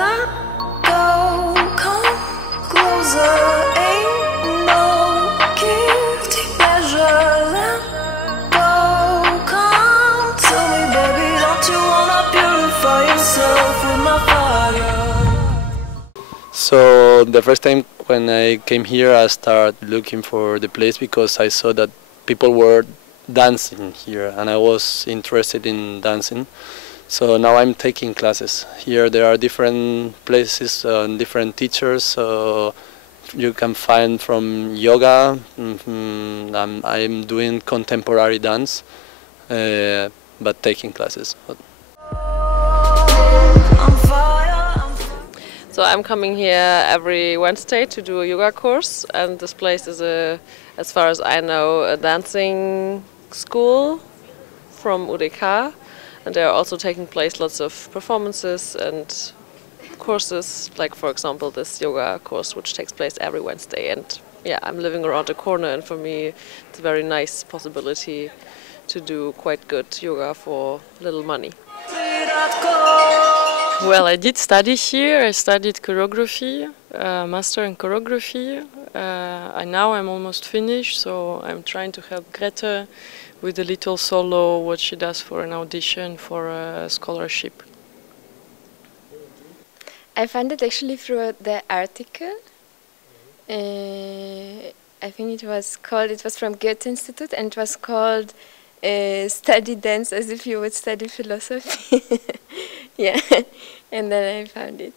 let go, come closer, ain't no guilty pleasure, let go, come tell me, baby, don't you wanna purify yourself with my fire? So the first time when I came here, I started looking for the place because I saw that people were dancing here, and I was interested in dancing. So now I'm taking classes. Here there are different places and different teachers. So you can find from yoga. I'm doing contemporary dance, but taking classes. So I'm coming here every Wednesday to do a yoga course, and this place is as far as I know, a dancing school from UDK, and there are also taking place lots of performances and courses, like for example this yoga course which takes place every Wednesday. And yeah, I'm living around the corner, and for me it's a very nice possibility to do quite good yoga for little money. Well, I did study here. I studied choreography, master in choreography. And now I'm almost finished, so I'm trying to help Grete with a little solo, what she does for an audition for a scholarship. I found it actually through the article. I think it was from Goethe Institute, and it was called Study Dance as if you would study philosophy. Yeah, and then I found it.